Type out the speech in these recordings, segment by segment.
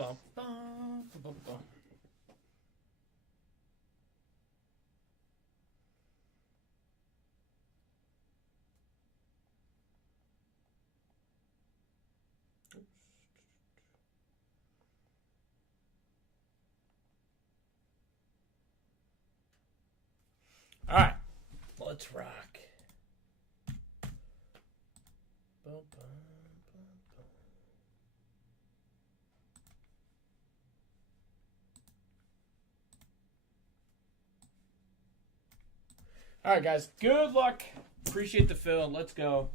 bum, bum, bum, bum. All right, let's rock. Bum, bum, bum, bum. All right, guys. Good luck. Appreciate the fill. Let's go.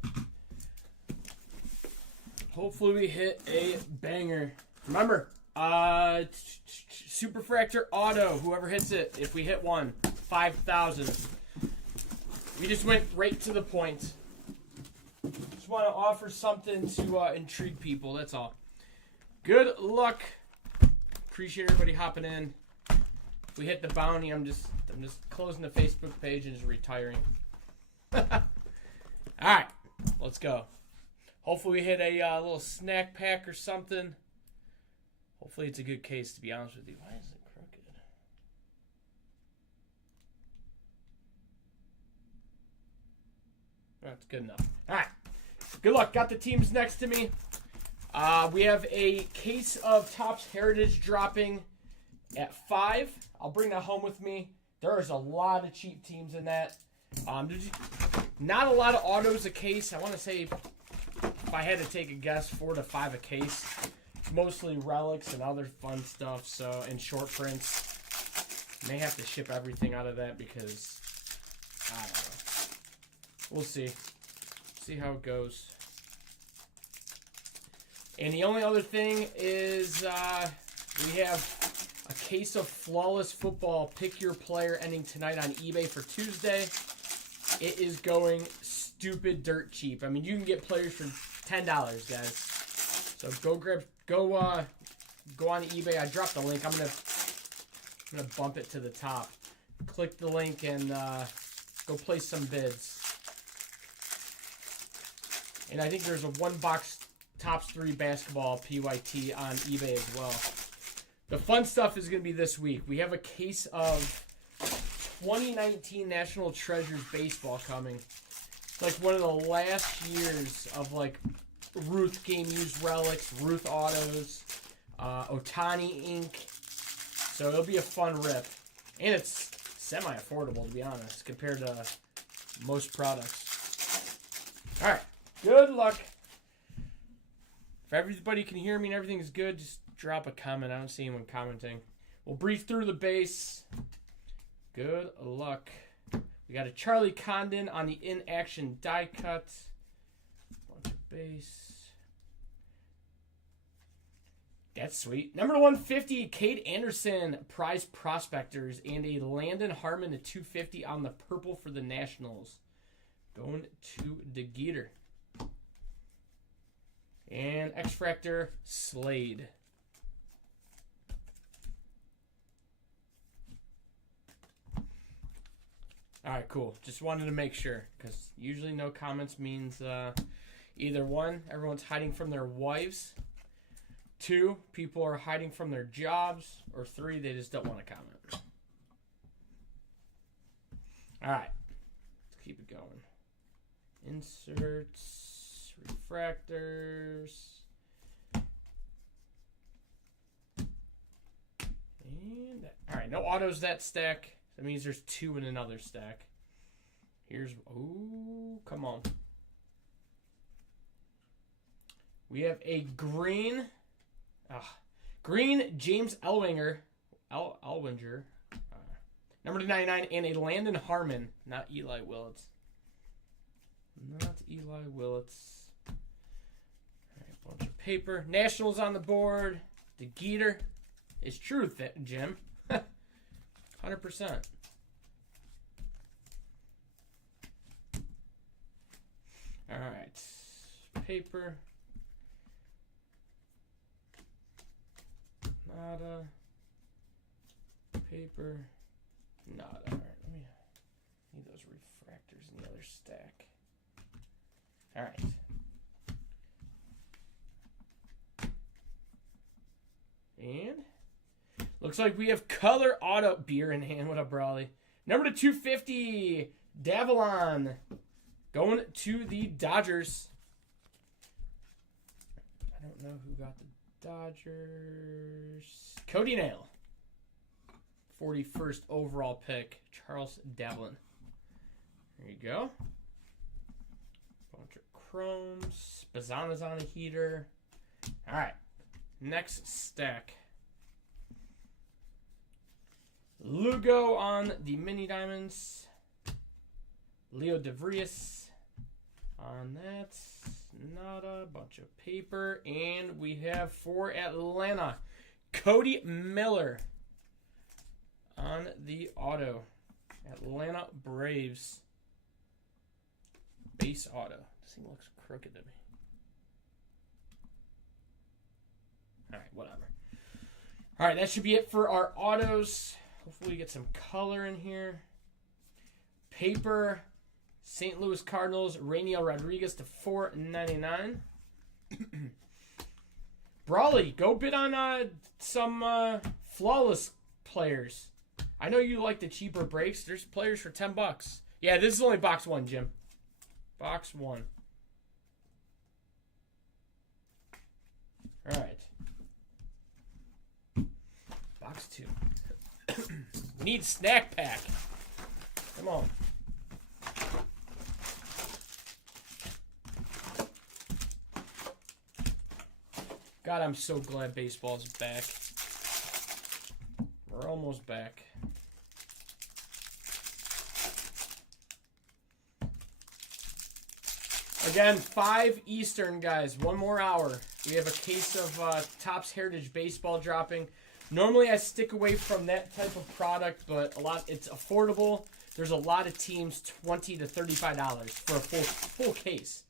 Hopefully we hit a banger. Remember, Superfractor Auto. Whoever hits it, if we hit one, 5,000. We just went right to the point. Just want to offer something to intrigue people. That's all. Good luck. Appreciate everybody hopping in. If we hit the bounty, I'm just closing the Facebook page and just retiring. All right, let's go. Hopefully we hit a little snack pack or something. Hopefully it's a good case, to be honest with you. Why is it crooked? That's good enough. All right. Good luck. Got the teams next to me. We have a case of Topps Heritage dropping at 5. I'll bring that home with me. There's a lot of cheap teams in that. Not a lot of autos a case. I want to say, if I had to take a guess, 4 to 5 a case. It's mostly relics and other fun stuff. So, and short prints. May have to ship everything out of that because I don't know. We'll see. See how it goes. And the only other thing is we have a case of Flawless Football. Pick your player ending tonight on eBay for Tuesday. It is going stupid dirt cheap. I mean, you can get players for $10, guys. So go on eBay. I dropped the link. I'm gonna bump it to the top. Click the link and go place some bids. And I think there's a 1-box Topps 3 basketball PYT on eBay as well. The fun stuff is going to be this week. We have a case of 2019 National Treasures baseball coming. It's like one of the last years of like Ruth game used relics, Ruth autos, Otani ink. So it'll be a fun rip. And it's semi-affordable, to be honest, compared to most products. All right. Good luck. If everybody can hear me and everything's good, just drop a comment. I don't see anyone commenting. We'll breeze through the base. Good luck. We got a Charlie Condon on the in-action die cut. Bunch of base. That's sweet. Number 150, Cade Anderson, prize prospectors, and a Landon Harmon to 250 on the purple for the Nationals. Going to DeGeeter. And X-Fractor Slade. All right, cool. Just wanted to make sure, because usually no comments means either 1, everyone's hiding from their wives, 2, people are hiding from their jobs, or 3, they just don't want to comment. All right, let's keep it going. Inserts. Refractors. And all right, no autos that stack. That means there's 2 in another stack. Here's come on. We have a green James Elwinger, number 99, and a Landon Harmon, not Eli Willits. Not Eli Willits. All right, bunch of paper. Nationals on the board. DeGeeter. It's true, Jim. 100%. All right. Paper. Nada. Paper. Nada. All right, need those refractors in the other stack. All right. Looks like we have color auto beer in hand. What up, Brawley? Number to 250, Davalon. Going to the Dodgers. I don't know who got the Dodgers. Cody Nail. 41st overall pick, Charles Davalon. There you go. Bunch of chromes. Bazana's on a heater. All right. Next stack. Lugo on the mini diamonds. Leo DeVries on that. Nada. Bunch of paper. And we have for Atlanta, Cody Miller on the auto. Atlanta Braves. Base auto. This thing looks crooked to me. All right, whatever. All right, that should be it for our autos. Hopefully we get some color in here. Paper, St. Louis Cardinals, Rainiel Rodriguez to $4.99. Brawley, go bid on some flawless players. I know you like the cheaper breaks. There's players for $10. Yeah, this is only box 1, Jim. Box 1. All right. Box 2. We need snack pack. Come on. God, I'm so glad baseball's back. We're almost back. Again, 5 Eastern, guys. 1 more hour. We have a case of Topps Heritage Baseball dropping. Normally, I stick away from that type of product, but it's affordable. There's a lot of teams, $20 to $35 for a full case.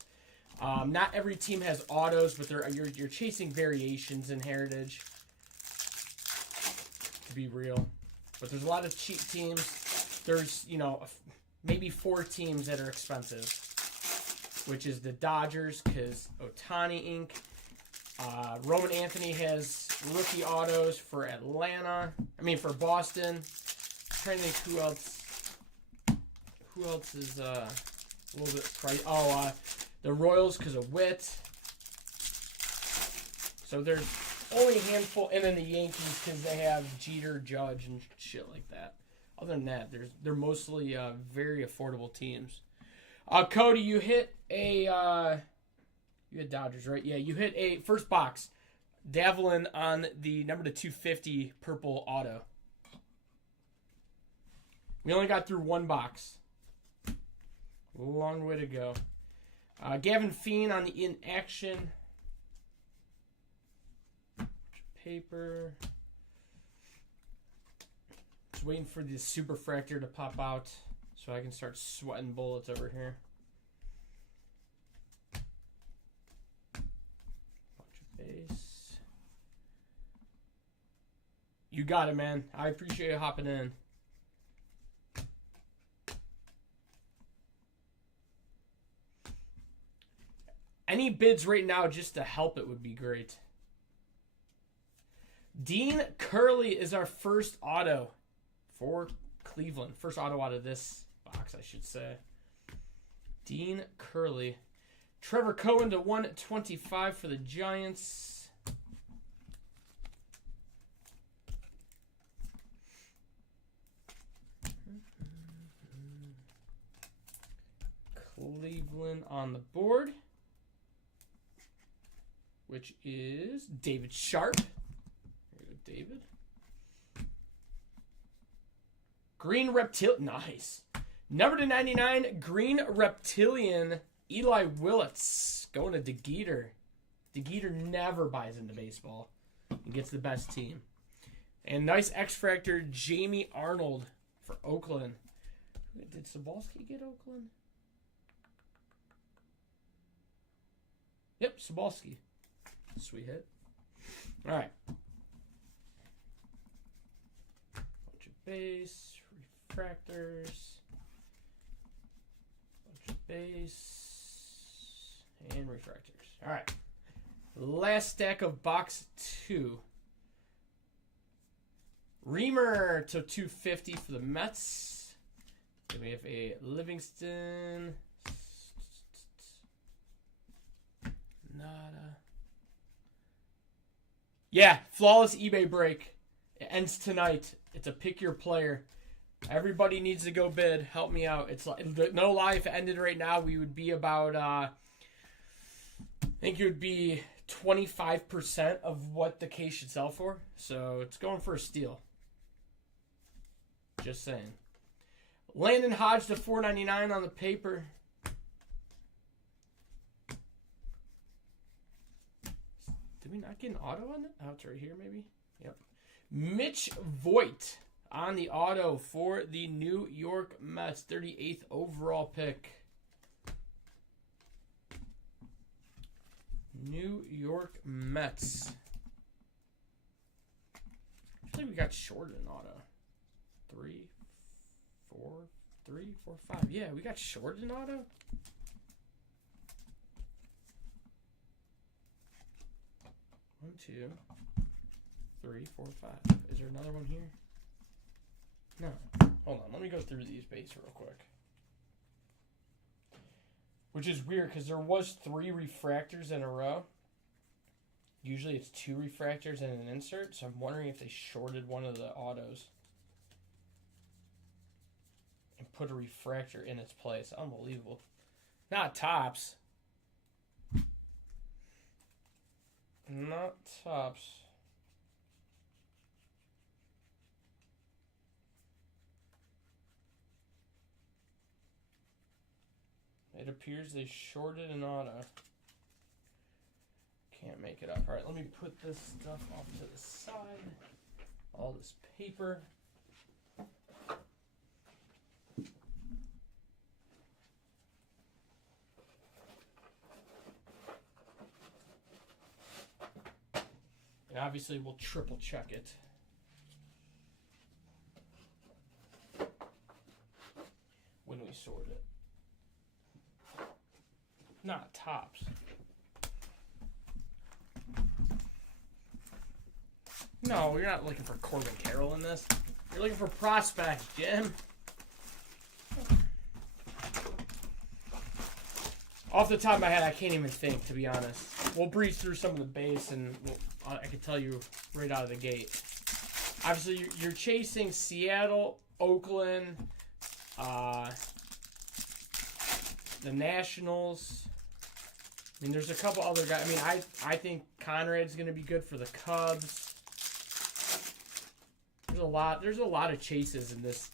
Not every team has autos, but you're chasing variations in Heritage. To be real, but there's a lot of cheap teams. There's maybe 4 teams that are expensive, which is the Dodgers because Ohtani Inc. Roman Anthony has rookie autos for Atlanta. For Boston. I'm trying to think who else. Who else is a little bit pricey? Oh, the Royals because of Witt. So there's only a handful, and then the Yankees because they have Jeter, Judge, and shit like that. Other than that, they're mostly very affordable teams. Cody, you hit a. You had Dodgers, right? Yeah, you hit a first box. Davalon on the number to 250 purple auto. We only got through 1 box. Long way to go. Gavin Fiend on the in action. Paper. Just waiting for the superfractor to pop out so I can start sweating bullets over here. Base. You got it, man. I appreciate you hopping in. Any bids right now just to help it would be great. Dean Curley is our first auto for Cleveland. First auto out of this box, I should say. Dean Curley. Trevor Cohen to 125 for the Giants. Cleveland on the board, which is David Sharp. There you go, David. Green Reptilian. Nice. Number to 99, Green Reptilian. Eli Willits going to DeGeeter. DeGeeter never buys into baseball and gets the best team. And nice X-Fractor, Jamie Arnold for Oakland. Did Sobalski get Oakland? Yep, Sobalski. Sweet hit. All right. Bunch of base, refractors. Bunch of base. And refractors. All right. Last stack of box 2. Reamer to 250 for the Mets. Then we have a Livingston. Nada. Yeah, flawless eBay break. It ends tonight. It's a pick your player. Everybody needs to go bid. Help me out. It's like, no lie, if it ended right now, we would be about, I think it would be 25% of what the case should sell for. So it's going for a steal. Just saying. Landon Hodge to $4.99 on the paper. Did we not get an auto on it? Oh, it's right here maybe. Yep. Mitch Voigt on the auto for the New York Mets. 38th overall pick. New York Mets. I feel like we got shorted an auto. 3, 4, 5. Yeah, we got shorted an auto. One, 2, 3, 4, 5. Is there another one here? No. Hold on. Let me go through these base real quick. Which is weird because there was 3 refractors in a row. Usually it's 2 refractors and an insert. So I'm wondering if they shorted one of the autos and put a refractor in its place. Unbelievable. Not Topps. Not Topps. It appears they shorted an auto. Can't make it up. All right, let me put this stuff off to the side. All this paper. And obviously, we'll triple check it. When we sort it. Not Topps. No, you're not looking for Corbin Carroll in this. You're looking for prospects, Jim. Off the top of my head, I can't even think, to be honest. We'll breeze through some of the base, and I can tell you right out of the gate. Obviously, you're chasing Seattle, Oakland, the Nationals. I mean, there's a couple other guys. I mean, I think Conrad's going to be good for the Cubs. There's a lot of chases in this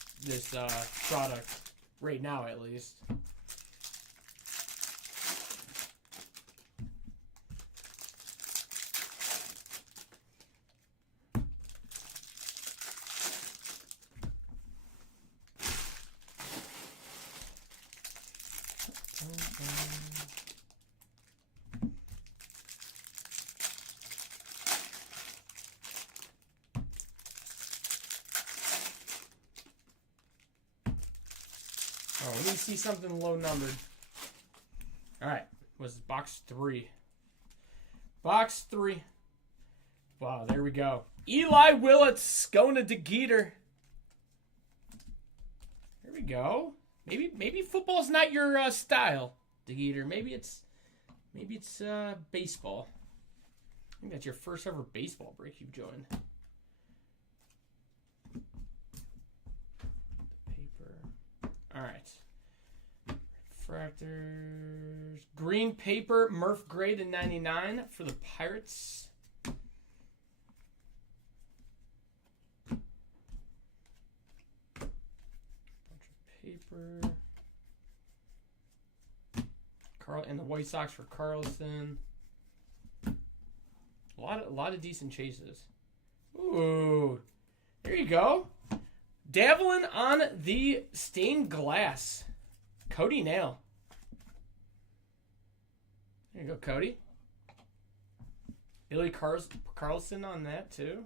product right now, at least. Oh, we need to see something low numbered. All right, was box 3. Box 3. Wow, there we go. Eli Willits going to DeGeeter. There we go. Maybe football's not your style, DeGeeter. Maybe it's baseball. I think that's your first ever baseball break you've joined. All right. Refractors. Green paper, Murph Gray to 99 for the Pirates. Bunch of paper. And the White Sox for Carlson. A lot of decent chases. Ooh. There you go. Dabbling on the stained glass. Cody Nail. There you go, Cody. Billy Carlson on that, too.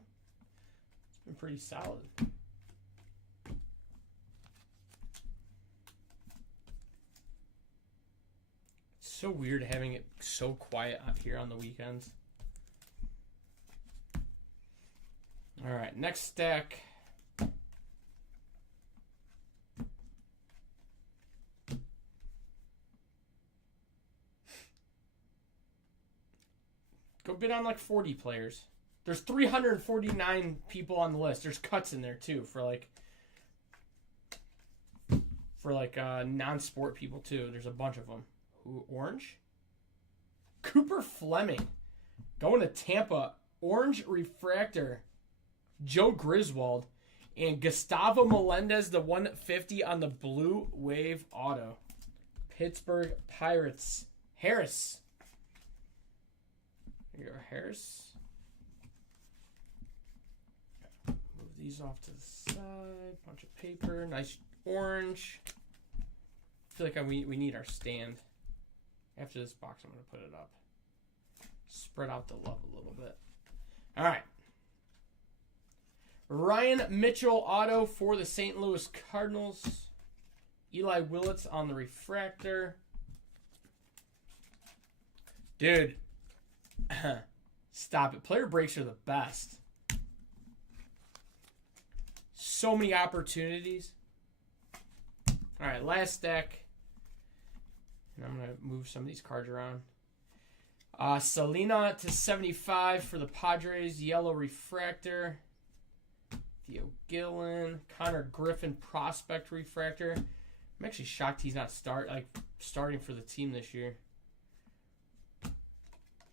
It's been pretty solid. It's so weird having it so quiet out here on the weekends. All right, next stack. Go bid on like 40 players. There's 349 people on the list. There's cuts in there too for non-sport people too. There's a bunch of them. Ooh, orange? Cooper Fleming. Going to Tampa. Orange refractor. Joe Griswold. And Gustavo Melendez, the 150 on the Blue Wave auto. Pittsburgh Pirates. Harris. Here you go, Harris. Move these off to the side. Bunch of paper. Nice orange. I feel like we need our stand. After this box, I'm going to put it up. Spread out the love a little bit. All right. Ryan Mitchell auto for the St. Louis Cardinals. Eli Willits on the refractor. Dude. Stop it. Player breaks are the best. So many opportunities. All right, last stack. And I'm going to move some of these cards around. Selena to 75 for the Padres. Yellow refractor. Theo Gillen. Connor Griffin prospect refractor. I'm actually shocked he's not starting for the team this year.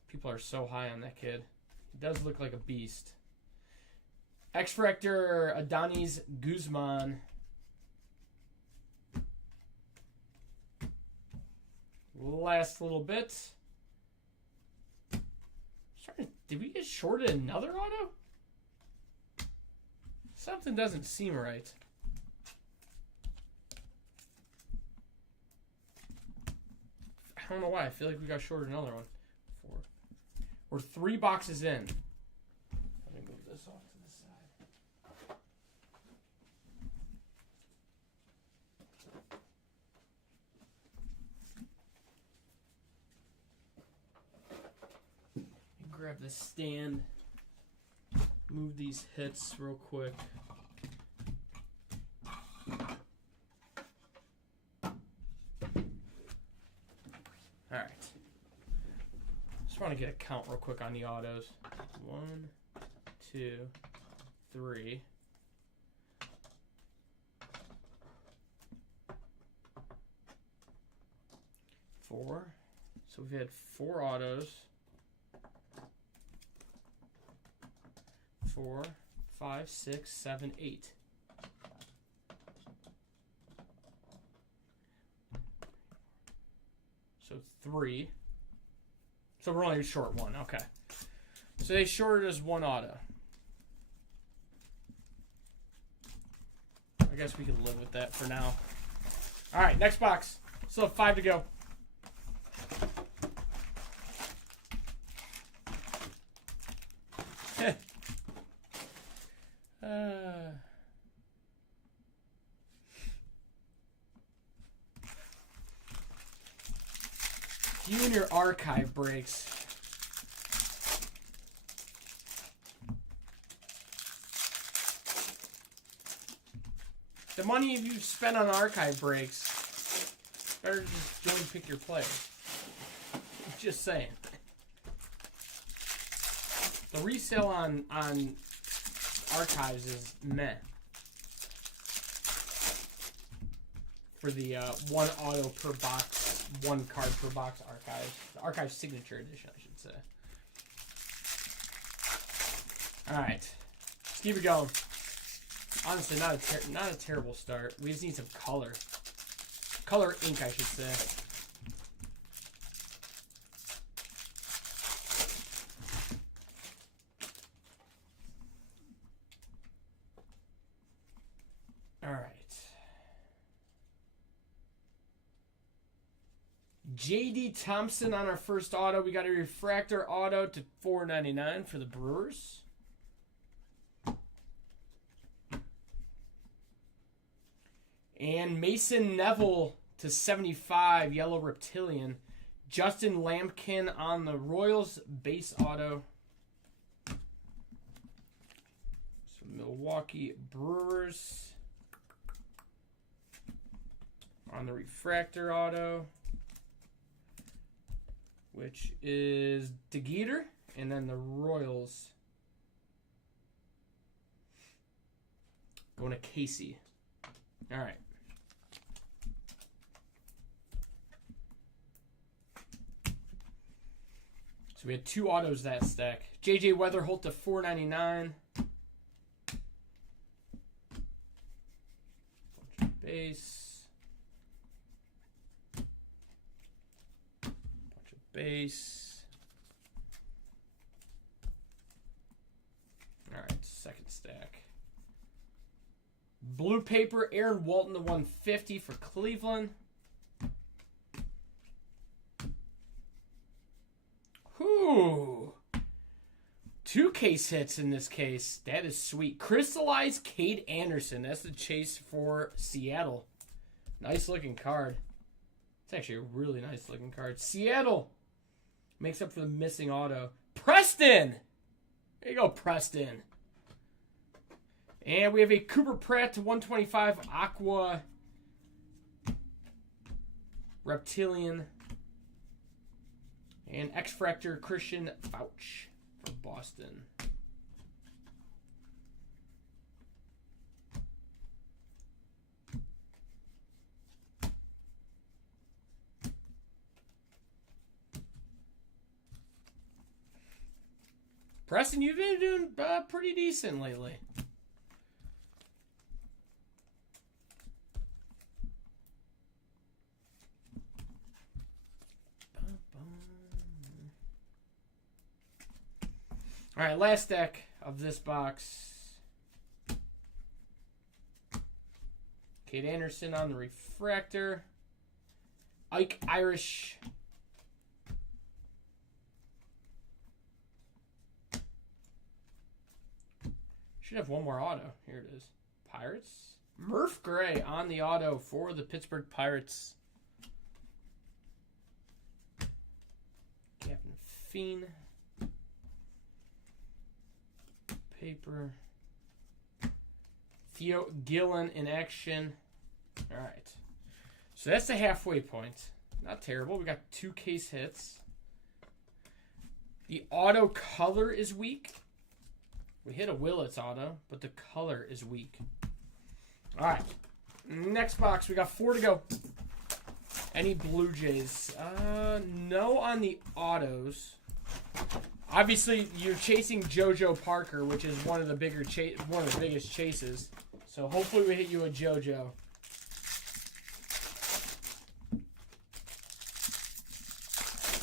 People are so high on that kid. He does look like a beast. X-Fractor Adonis Guzman. Last little bit. Did we get shorted another auto? Something doesn't seem right. I don't know why. I feel like we got shorted another one. 4. We're 3 boxes in. Let me move this off to the side. Grab this stand. Move these hits real quick. Alright. Just want to get a count real quick on the autos. 1, 2, 3. 4. So we've had 4 autos. 4, 5, 6, 7, 8. So 3. So we're only short 1. Okay. So they shorted us 1 auto. I guess we can live with that for now. All right, next box. Still have 5 to go. You and your archive breaks. The money you've spent on archive breaks, better just go and pick your players. Just saying. The resale on archives is meh. For the 1 auto per box, 1 card per box archives. The archive signature edition, I should say. All right, let's keep it going. Honestly, not a terrible start. We just need some color. Color ink, I should say. All right. J.D. Thompson on our first auto. We got a refractor auto to $4.99 for the Brewers. And Mason Neville to 75, yellow reptilian. Justin Lampkin on the Royals base auto. So Milwaukee Brewers on the refractor auto, which is DeGeeter. And then the Royals going to Casey. All right. So we had 2 autos that stack. JJ Weatherholt to 499. Bunch of base. Bunch of base. All right, second stack. Blue paper, Aaron Walton to 150 for Cleveland. Whew. 2 case hits in this case. That is sweet. Crystallized Cade Anderson. That's the chase for Seattle. Nice looking card. It's actually a really nice looking card. Seattle makes up for the missing auto. Preston! There you go, Preston. And we have a Cooper Pratt to 125 Aqua Reptilian. And X-Fractor Christian Fauch for Boston. Preston, you've been doing pretty decent lately. All right, last deck of this box. Cade Anderson on the refractor. Ike Irish. Should have one more auto. Here it is. Pirates. Murph Gray on the auto for the Pittsburgh Pirates. Captain Fiend. Paper. Theo Gillen in action. All right. So that's the halfway point. Not terrible. We got 2 case hits. The auto color is weak. We hit a Willits auto, but the color is weak. All right. Next box. We got 4 to go. Any Blue Jays? No on the autos. Obviously, you're chasing JoJo Parker, which is one of the biggest chases. So hopefully we hit you a JoJo.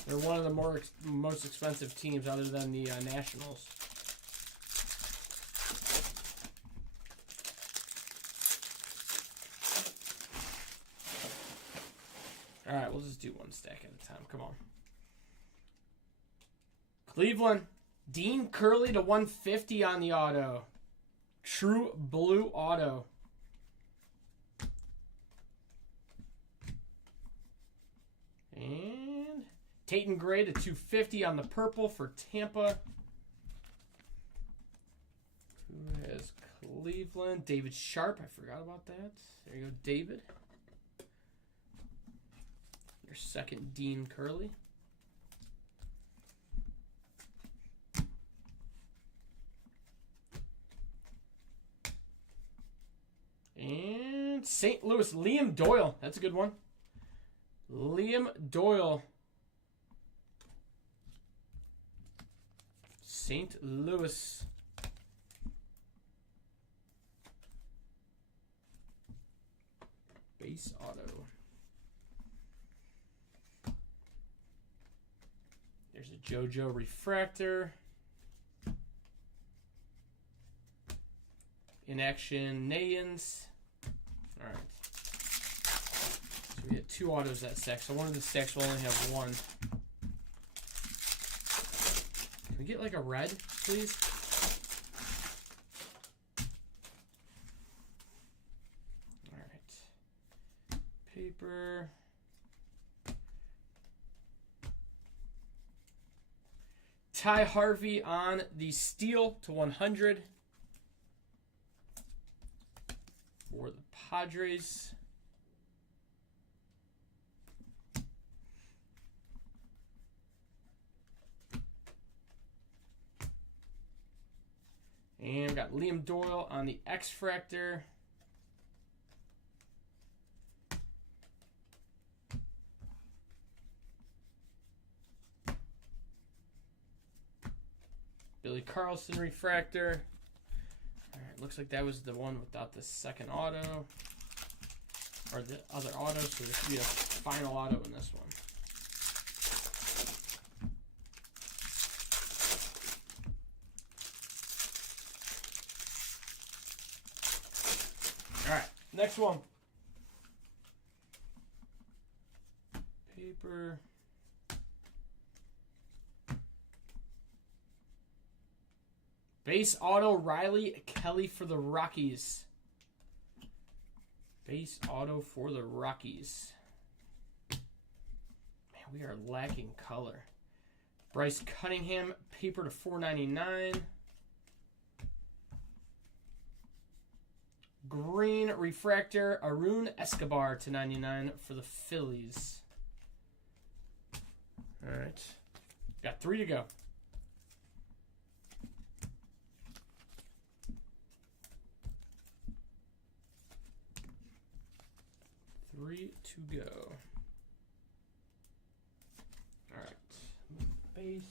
They're one of the most expensive teams other than the Nationals. All right, we'll just do 1 stack at a time. Come on. Cleveland, Dean Curley to 150 on the auto. True blue auto. And Tayton Gray to 250 on the purple for Tampa. Who has Cleveland? David Sharp. I forgot about that. There you go, David. Your second Dean Curley. And St. Louis, Liam Doyle. That's a good one. Liam Doyle. St. Louis. Base auto. There's a JoJo refractor. In action, Nayans. All right. So we had 2 autos that stack. So one of the stacks will only have 1. Can we get like a red, please? All right. Paper. Ty Harvey on the steel to 100 for the Padres. got Liam Doyle on the X-Fractor. Billy Carlson refractor. All right, looks like that was the one without the second auto. Or the other auto, so there should be a final auto in this one. All right, next one. Paper. Base auto, Riley Kelly for the Rockies. Base auto for the Rockies. Man, we are lacking color. Bryce Cunningham, paper to $4.99. Green refractor, Arun Escobar to $99 for the Phillies. All right. Got 3 to go. Three to go. All right. Base.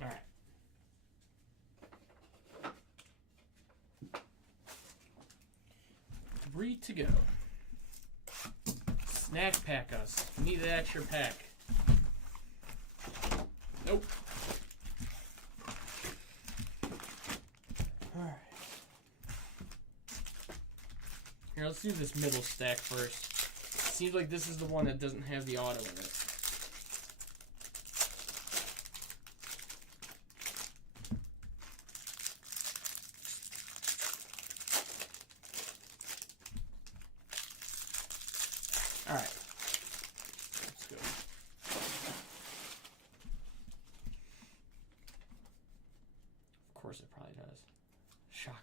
All right. Three to go. Snack pack us. Need an extra pack. Nope. Alright. Here, let's do this middle stack first. Seems like this is the one that doesn't have the auto in it. All right, let's go. Of course it probably does. Shocker.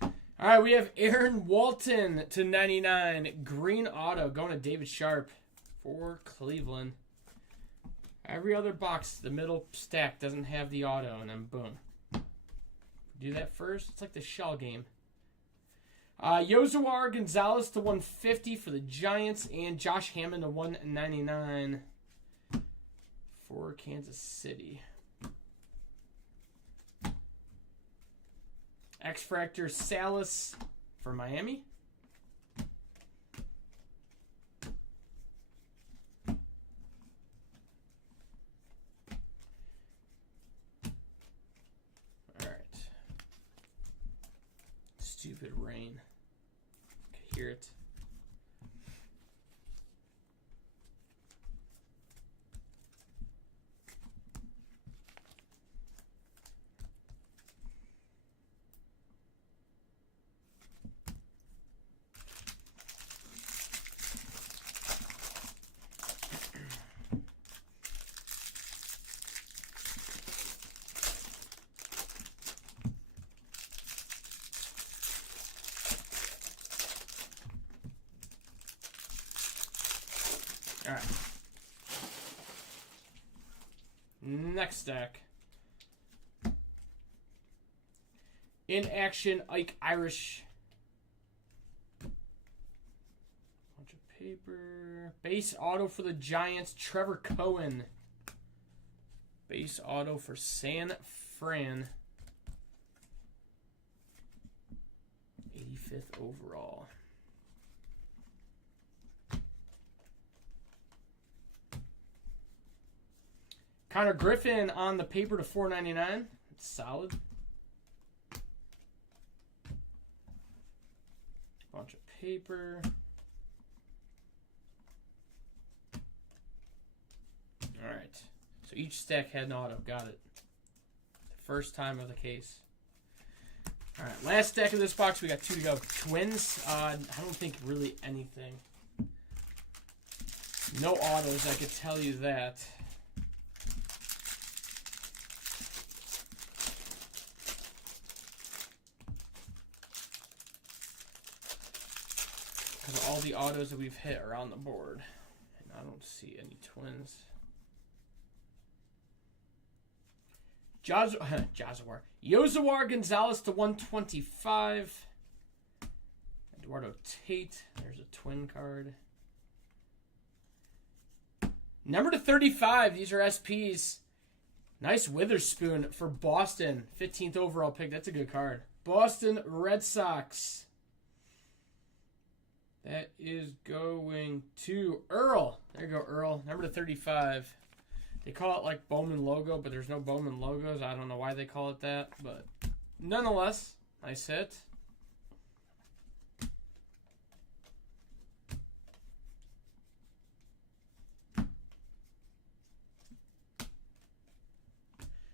All right, we have Aaron Walton to 99. Green auto going to David Sharp for Cleveland. Every other box, the middle stack doesn't have the auto, and then boom. Do that first. It's like the shell game. Yozuar Gonzalez to 150 for the Giants, and Josh Hammond to 199 for Kansas City. X-Fractor Salas for Miami. All right. Stupid rain. Hear it. All right. Next stack. In action, Ike Irish. Bunch of paper. Base auto for the Giants, Trevor Cohen. Base auto for San Fran. 85th overall. Connor Griffin on the paper to $4.99. It's solid. Bunch of paper. All right. So each stack had an auto. Got it. The first time of the case. All right. Last stack of this box. We got 2 to go. Twins. I don't think really anything. No autos, I could tell you that. Because all the autos that we've hit are on the board. And I don't see any Twins. Yozawar Gonzalez to 125. Eduardo Tate. There's a Twin card. Number to 35. These are SPs. Nice Witherspoon for Boston. 15th overall pick. That's a good card. Boston Red Sox. That is going to Earl. There you go, Earl. Number to 35. They call it like Bowman logo, but there's no Bowman logos. I don't know why they call it that, but nonetheless, nice hit.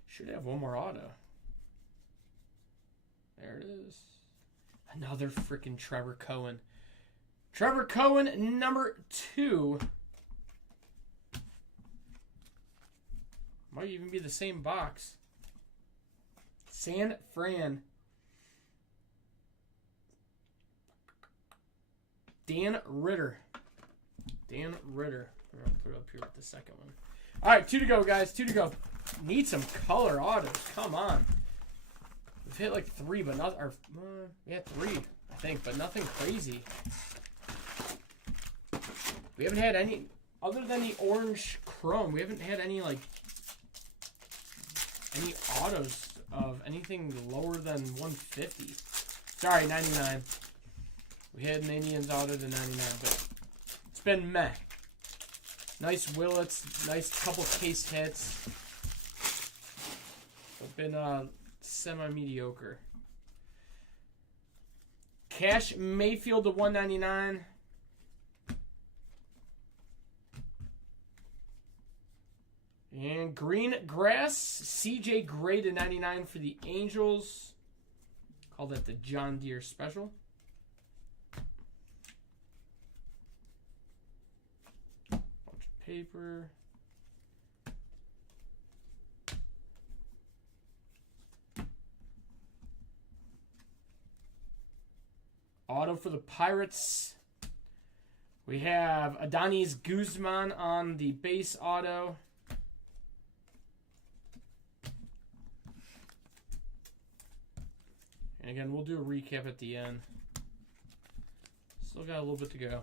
Should have one more auto. There it is. Another freaking Trevor Cohen. Trevor Cohen, number 2. Might even be the same box. San Fran. Dan Ritter. Dan Ritter. We're going to put it up here with the second one. All right, 2 to go, guys. 2 to go. Need some color autos. Come on. We've hit like 3, but not. Or, yeah, 3, I think, but nothing crazy. We haven't had any, other than the orange chrome, we haven't had any, like, any autos of anything lower than 150. Sorry, 99. We had an Indians auto to 99, but it's been meh. Nice Willets, nice couple case hits. It's been semi-mediocre. Cash Mayfield to 199. And Green Grass, CJ Gray to 99 for the Angels. Call that the John Deere Special. Bunch of paper. Auto for the Pirates. We have Adonis Guzman on the base auto. And again, we'll do a recap at the end. Still got a little bit to go.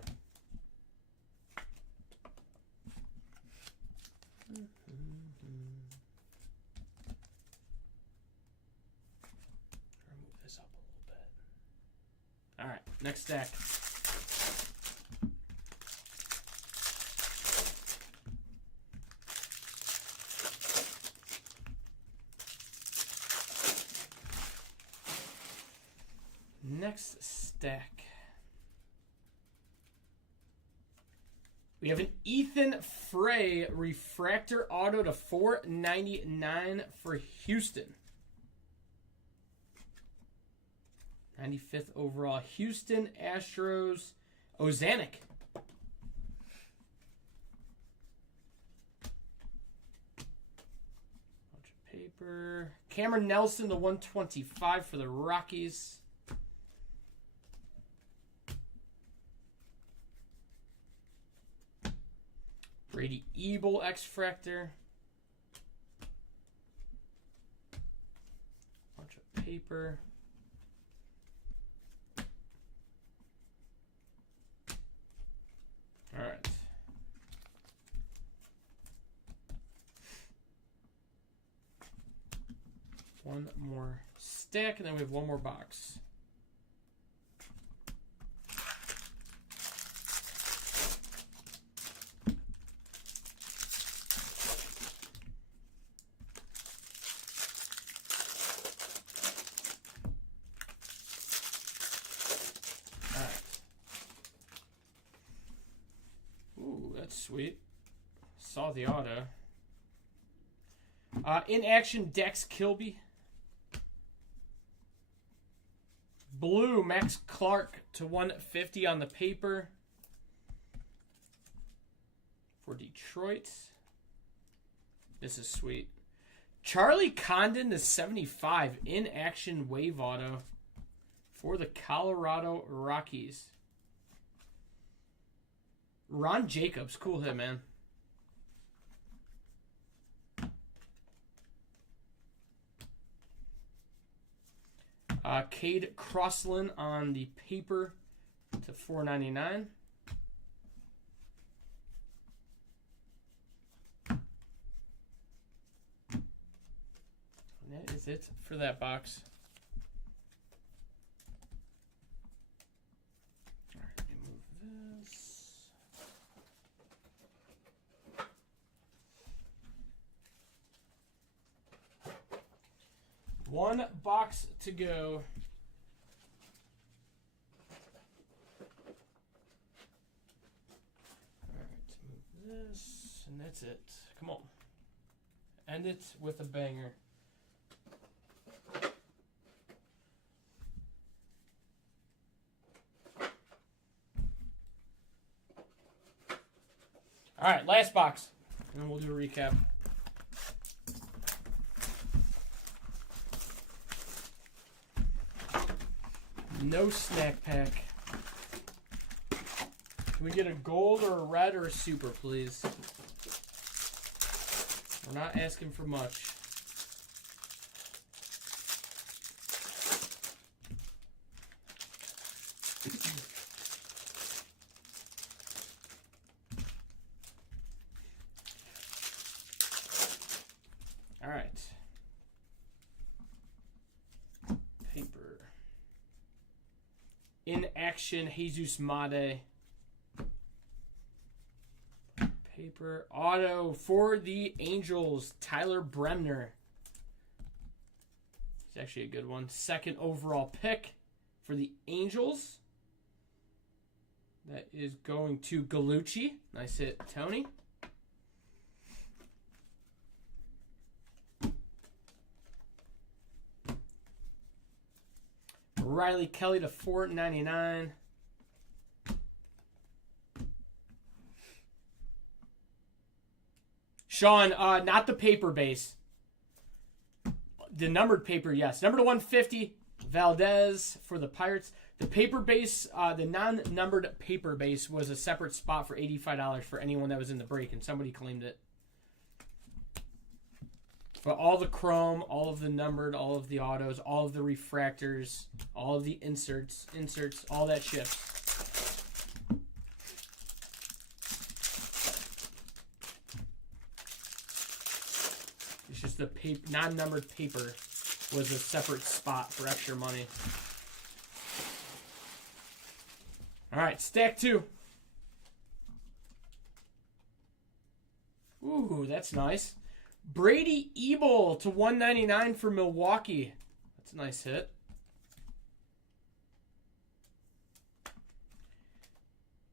Move this up a little bit. All right, next stack. Next stack. We have an Ethan Frey refractor auto to 499 for Houston. 95th overall. Houston Astros. Ozanic. Bunch of paper. Cameron Nelson to 125 for the Rockies. Brady Ebel X-Fractor. Bunch of paper. All right. One more stack, and then we have one more box. Sweet. Saw the auto. In action, Dex Kilby. Blue, Max Clark to 150 on the paper. for Detroit. This is sweet. Charlie Condon to 75 in action wave auto for the Colorado Rockies. Ron Jacobs, cool hit, man. Cade Crossland on the paper to $4.99. That is it for that box. All right, let me move this. One box to go. All right, move this, and that's it. Come on. End it with a banger. All right, last box, and then we'll do a recap. No snack pack. Can we get a gold or a red or a super, please? We're not asking for much. All right. Paper. In action, Jesus Made. Paper. Auto for the Angels, Tyler Bremner. It's actually a good one. Second overall pick for the Angels. That is going to Galucci. Nice hit, Tony. Riley Kelly to $4.99. Sean, not the paper base. The numbered paper, yes. Number to 150, Valdez for the Pirates. The paper base, the non-numbered paper base was a separate spot for $85 for anyone that was in the break, and somebody claimed it. But all the chrome, all of the numbered, all of the autos, all of the refractors, all of the inserts, all that ships. It's just the paper, non-numbered paper was a separate spot for extra money. All right, stack 2. Ooh, that's nice. Brady Ebel to $199 for Milwaukee. That's a nice hit.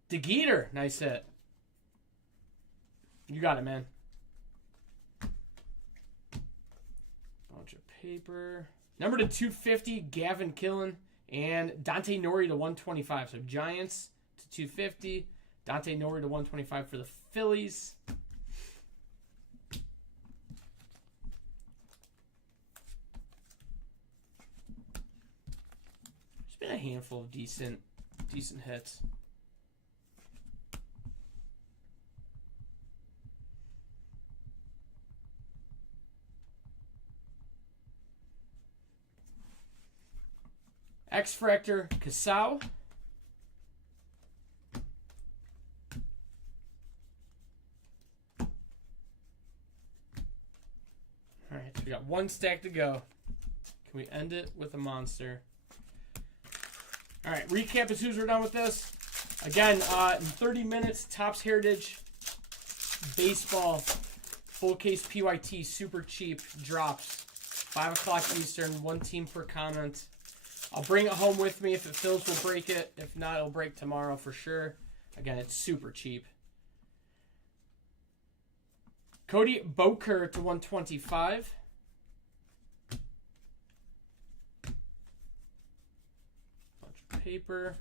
DeGeeter, nice hit. You got it, man. Bunch of paper. Number to 250, Gavin Killen. And Dante Nori to 125. So Giants to 250. Dante Nori to 125 for the Phillies. Been a handful of decent hits. X-Fractor Casau. All right, so we got one stack to go. Can we end it with a monster? All right, recap as soon as we're done with this. Again, in 30 minutes, Topps Heritage Baseball full case PYT super cheap drops. 5 o'clock Eastern, 1 team per comment. I'll bring it home with me. If it fills, we'll break it. If not, it'll break tomorrow for sure. Again, it's super cheap. Cody Boker to 125. Paper.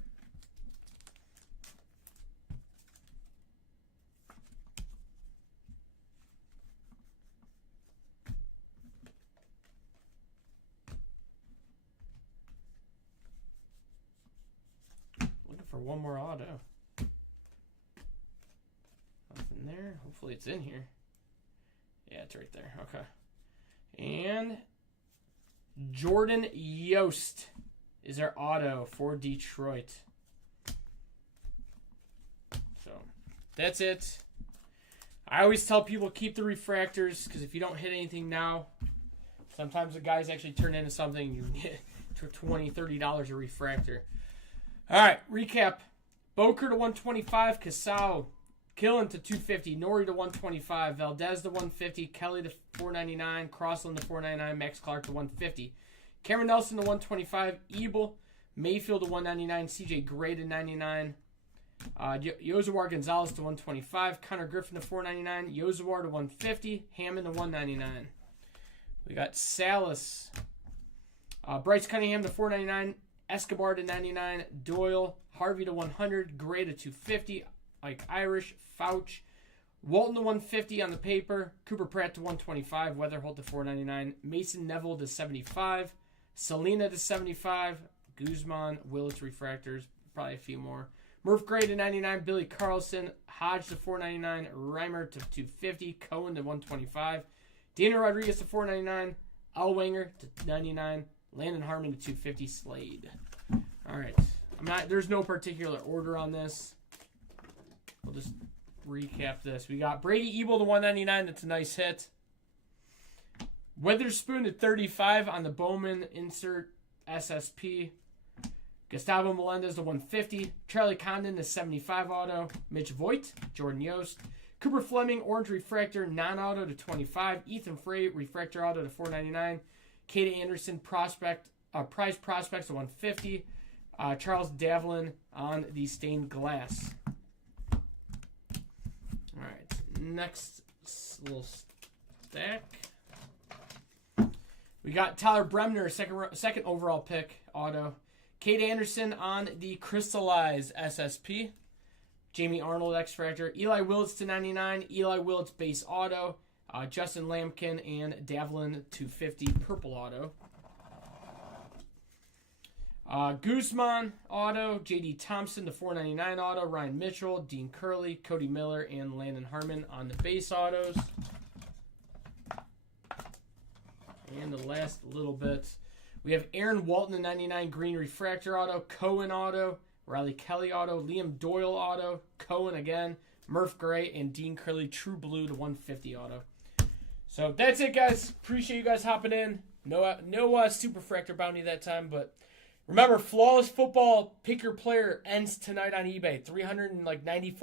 for one more auto. Nothing there. Hopefully it's in here. Yeah, it's right there. Okay. And Jordan Yost is our auto for Detroit. So that's it. I always tell people keep the refractors because if you don't hit anything now, sometimes the guys actually turn into something. You get $20, $30 a refractor. All right, recap. Boker to 125, Casau, Killen to 250, Nori to 125, Valdez to 150, Kelly to 499, Crossland to 499, Max Clark to 150, Cameron Nelson to 125, Ebel, Mayfield to 199, CJ Gray to 99, Yozawar Gonzalez to 125, Connor Griffin to 499, Yozawar to 150, Hammond to 199. We got Salas, Bryce Cunningham to 499, Escobar to 99, Doyle, Harvey to 100, Gray to 250, Ike Irish, Fouch, Walton to 150 on the paper, Cooper Pratt to 125, Weatherholt to 499, Mason Neville to 75, Selena to 75, Guzman, Willits refractors, probably a few more. Murph Gray to 99, Billy Carlson, Hodge to 499, Reimer to 250, Cohen to 125, Daniel Rodriguez to 499, Elwanger to 99, Landon Harmon to 250, Slade. All right. There's no particular order on this. We'll just recap this. We got Brady Ebel to 199. That's a nice hit. Witherspoon to 35 on the Bowman insert SSP. Gustavo Melendez to 150. Charlie Condon to 75 auto. Mitch Voigt, Jordan Yost. Cooper Fleming, orange refractor, non-auto to 25. Ethan Frey, refractor auto to 499. Kate Anderson, prize prospects to 150. Charles Davlin on the stained glass. All right, next little stack. We got Tyler Bremner, second overall pick, auto. Kate Anderson on the crystallized SSP. Jamie Arnold, X-Fractor. Eli Willits to 99. Eli Willits base auto. Justin Lampkin and Davlin to 50 purple auto. Guzman auto. J.D. Thompson to 499 auto. Ryan Mitchell, Dean Curley, Cody Miller, and Landon Harmon on the base autos. And the last little bit, we have Aaron Walton to 99 green refractor auto. Cohen auto. Riley Kelly auto, Liam Doyle auto, Cohen again, Murph Gray, and Dean Curley true blue to 150 auto. So that's it, guys. Appreciate you guys hopping in. No super fractor bounty that time, but remember, Flawless Football Pick Your Player ends tonight on eBay. $394.